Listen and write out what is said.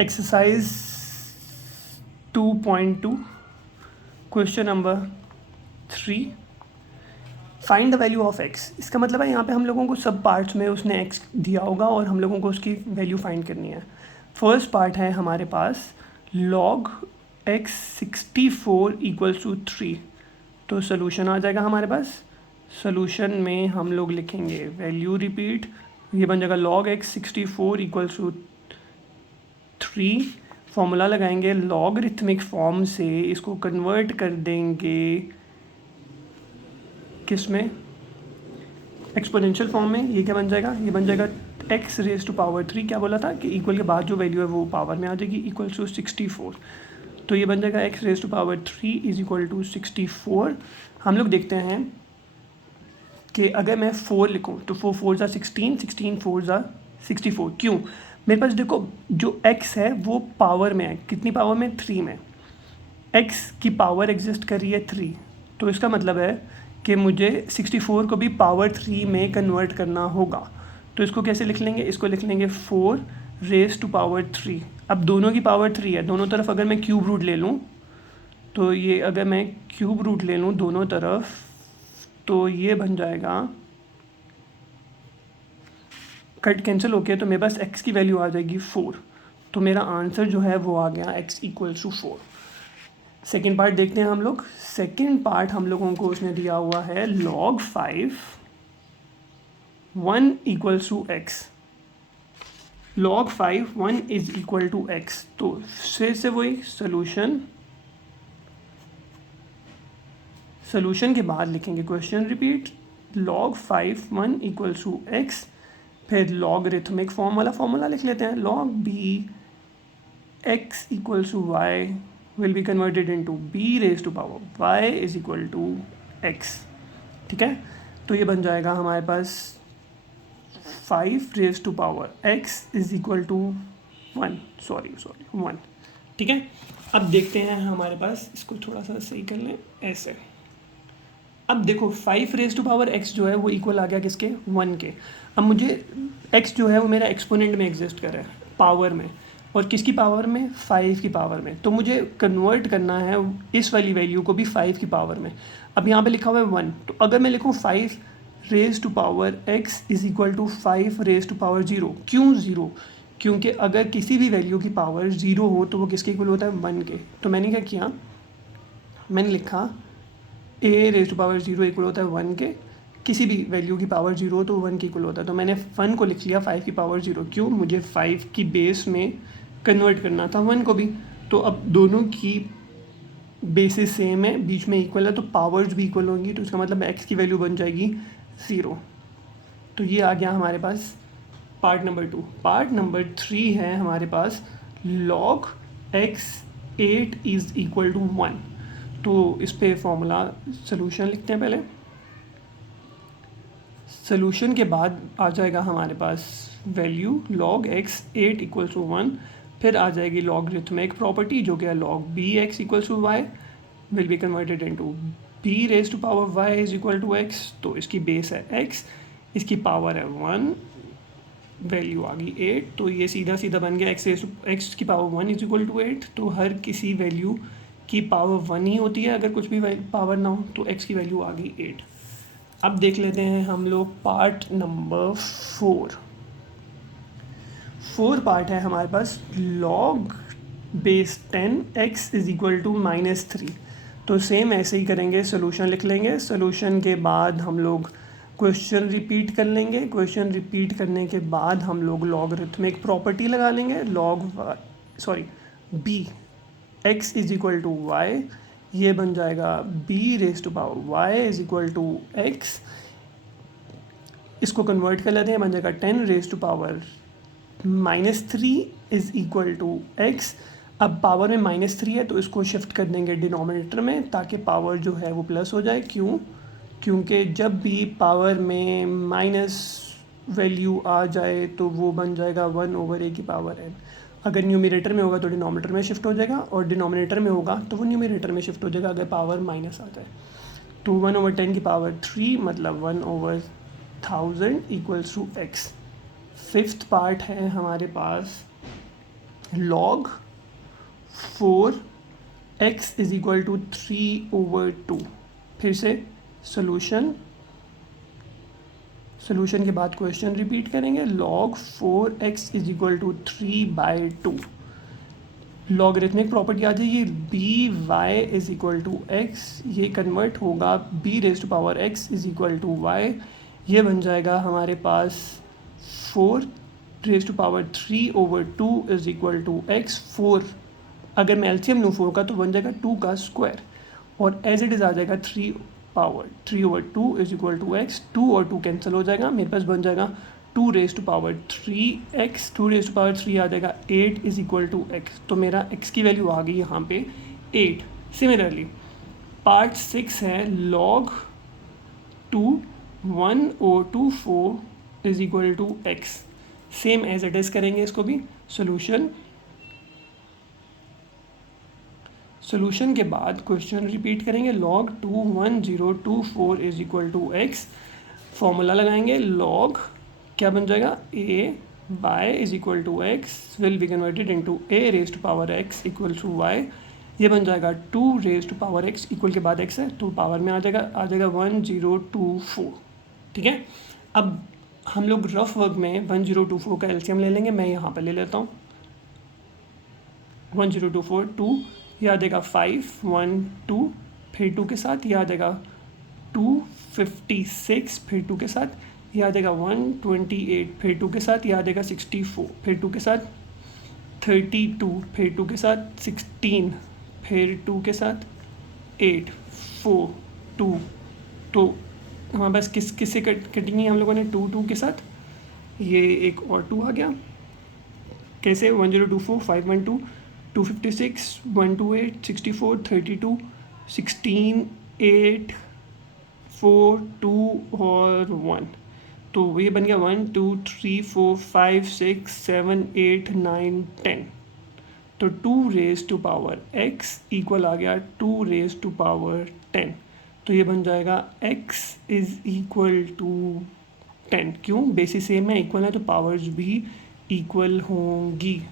Exercise 2.2 question number 3, find the value of x। इसका मतलब है यहाँ पे हम लोगों को सब पार्ट्स में उसने x दिया होगा और हम लोगों को उसकी वैल्यू फाइंड करनी है। फर्स्ट पार्ट है हमारे पास log x 64 इक्वल्स टू 3, तो सोल्यूशन आ जाएगा हमारे पास। सोल्यूशन में हम लोग लिखेंगे वैल्यू रिपीट, ये बन जाएगा log x 64 equals to 3, formula लगाएंगे लॉगरिथमिक फॉर्म से, इसको कन्वर्ट कर देंगे किस में, एक्सपोनेंशियल फॉर्म में। ये क्या बन जाएगा, ये बन जाएगा x रेज टू पावर 3, क्या बोला था कि इक्वल के बाद जो वैल्यू है वो पावर में आ जाएगी, इक्वल टू 64। तो ये बन जाएगा x raise to power 3 is equal to 64। हम लोग देखते हैं कि अगर मैं 4 लिखूँ तो 4 4 ज़ा 16, 16 4 ज़ा 64। क्यों, मेरे पास देखो जो x है वो पावर में है, कितनी पावर में, 3 में। x की पावर एग्जिस्ट कर रही है 3, तो इसका मतलब है कि मुझे 64 को भी पावर 3 में कन्वर्ट करना होगा। तो इसको कैसे लिख लेंगे, इसको लिख लेंगे 4 रेज टू पावर 3। अब दोनों की पावर 3 है, दोनों तरफ अगर मैं क्यूब रूट ले लूँ, तो ये अगर मैं क्यूब रूट ले लूँ दोनों तरफ, तो ये बन जाएगा, कट कैंसिल होके तो मेरे पास x की वैल्यू आ जाएगी 4। तो मेरा आंसर जो है वो आ गया x equals to 4। Second part देखते हैं हम लोग। सेकेंड पार्ट हम लोगों को उसने दिया हुआ है log 5 1 equals to x। log 5 1 is equal to x, तो फिर से वही सोल्यूशन, सोल्यूशन के बाद लिखेंगे question repeat, log 5 1 equals to x, फिर लॉगरिथमिक फॉर्म वाला फॉर्मूला लिख लेते हैं, log b x equals to y will be converted into b raised to power y is equal to x। ठीक है, तो ये बन जाएगा हमारे पास 5 raised to power x is equal to 1, sorry 1। ठीक है, अब देखते हैं हमारे पास, इसको थोड़ा सा सही कर लें ऐसे। अब देखो 5 रेज टू पावर x जो है वो इक्वल आ गया किसके, 1 के। अब मुझे x जो है वो मेरा एक्सपोनेंट में एग्जिस्ट कर रहा है, पावर में, और किसकी पावर में, 5 की पावर में। तो मुझे कन्वर्ट करना है इस वाली वैल्यू को भी 5 की पावर में। अब यहाँ पे लिखा हुआ है 1, तो अगर मैं लिखूँ 5 raise to power x is equal to 5 raise to power 0। क्यों 0, क्योंकि अगर किसी भी वैल्यू की पावर 0 हो तो वो किसके इक्वल होता है, 1 के। तो मैंने क्या किया, मैंने लिखा a raise to power 0 equal होता है 1 के, किसी भी वैल्यू की पावर 0 हो तो 1 के इक्वल होता है। तो मैंने 1 को लिख लिया 5 की पावर 0, क्यों, मुझे 5 की बेस में कन्वर्ट करना था 1 को भी। तो अब दोनों की बेसिस सेम है, बीच में इक्वल है, तो पावर्स भी इक्वल होंगी, तो इसका मतलब x की वैल्यू बन जाएगी 0। तो ये आ गया हमारे पास पार्ट नंबर 2। पार्ट नंबर 3 है हमारे पास log x 8 is equal to 1। तो इस पे फॉर्मूला सोल्यूशन लिखते हैं पहले, सोल्यूशन के बाद आ जाएगा हमारे पास value log x 8 equal to 1, फिर आ जाएगी लॉगरिथमिक प्रॉपर्टी जो कि है log b x equals to y will be converted into b raise to power y is equal to x। तो इसकी बेस है x, इसकी पावर है 1, वैल्यू आ गई 8, तो ये सीधा सीधा बन गया x की पावर 1 इज इक्वल टू 8। तो हर किसी वैल्यू की पावर 1 ही होती है, अगर कुछ भी पावर ना हो, तो x की वैल्यू आ गई 8। अब देख लेते हैं हम लोग पार्ट नंबर 4। 4 पार्ट है हमारे पास log base 10 x is equal to -3। तो सेम ऐसे ही करेंगे, सोल्यूशन लिख लेंगे, सोल्यूशन के बाद हम लोग क्वेश्चन रिपीट कर लेंगे, क्वेश्चन रिपीट करने के बाद हम लोग लॉगरिथमिक प्रॉपर्टी लगा लेंगे, b x is equal to y, ये बन जाएगा b raise to power y is equal to x। इसको कन्वर्ट कर लेते हैं, बन जाएगा 10 raise to power -3 is equal to x। अब पावर में -3 है तो इसको शिफ्ट कर देंगे डिनोमिनेटर में, ताकि पावर जो है वो प्लस हो जाए। क्यों, क्योंकि जब भी पावर में माइनस वैल्यू आ जाए तो वो बन जाएगा 1/a की पावर n। अगर न्यूमरेटर में होगा तो डिनोमिनेटर में शिफ्ट हो जाएगा, और डिनोमिनेटर में होगा तो वो न्यूमरेटर में शिफ्ट हो जाएगा अगर पावर माइनस आ जाए। तो 1/10 की पावर 3 मतलब 1/1000 equals to x। Fifth part है हमारे पास log 4x is equal to 3/2। फिर से सोल्यूशन के बाद क्वेश्चन रिपीट करेंगे। log 4x is equal to 3/2। Logarithmic property आ जाएगी B Y is equal to X, ये कन्वर्ट होगा B raise to power X is equal to Y. ये बन जाएगा हमारे पास 4 raise to power 3/2 is equal to X. 4 अगर मैं एलसीएम लूँ 4 का तो बन जाएगा 2 का स्क्वायर, और एज इट इज़ आ जाएगा 3/2 इज इक्वल टू एक्स। 2 और 2 कैंसिल हो जाएगा, मेरे पास बन जाएगा 2 raise to power 3x। 2 raise to power 3 आ जाएगा 8 इज इक्वल टू एक्स। तो मेरा x की वैल्यू आ गई यहाँ पे 8। सिमिलरली पार्ट 6 है log 2 1/4 is equal to x. Same as it is करेंगे इसको भी। सोल्यूशन के बाद क्वेश्चन रिपीट करेंगे। log 2 1024 is equal to x. Formula लगाएंगे, log क्या बन जाएगा a y is equal to x will be converted into a raise to power x equal to y। ये बन जाएगा 2 raise to power x, equal के बाद x है तो पावर में आ जाएगा 1024। ठीक है, अब हम लोग रफ वर्क में 1024 का एलसीएम ले लेंगे। मैं यहाँ पर ले लेता हूँ 1024 2, ये आ जाएगा 5 1 2, फिर 2 के साथ ये आ जाएगा 256, फिर 2 के साथ ये आ जाएगा 128, फिर 2 के साथ ये आ जाएगा 64, फिर 2 के साथ 32, फिर 2 के साथ 16, फिर 2 के साथ 8 4 2। तो हमारे पास किससे कटिंग है हम लोगों ने 2 2 के साथ, ये एक और 2 आ गया। कैसे 1024 512 256 128 64 32 16 8 4 2 और 1। तो ये बन गया 1 2 3 4 5 6 7 8 9 10। तो 2 raise to power x equal आ गया 2 रेज टू पावर 10। तो ये बन जाएगा x इज इक्वल टू 10। क्यों? बेसिस सेम है, इक्वल है तो पावर्स भी इक्वल होंगी।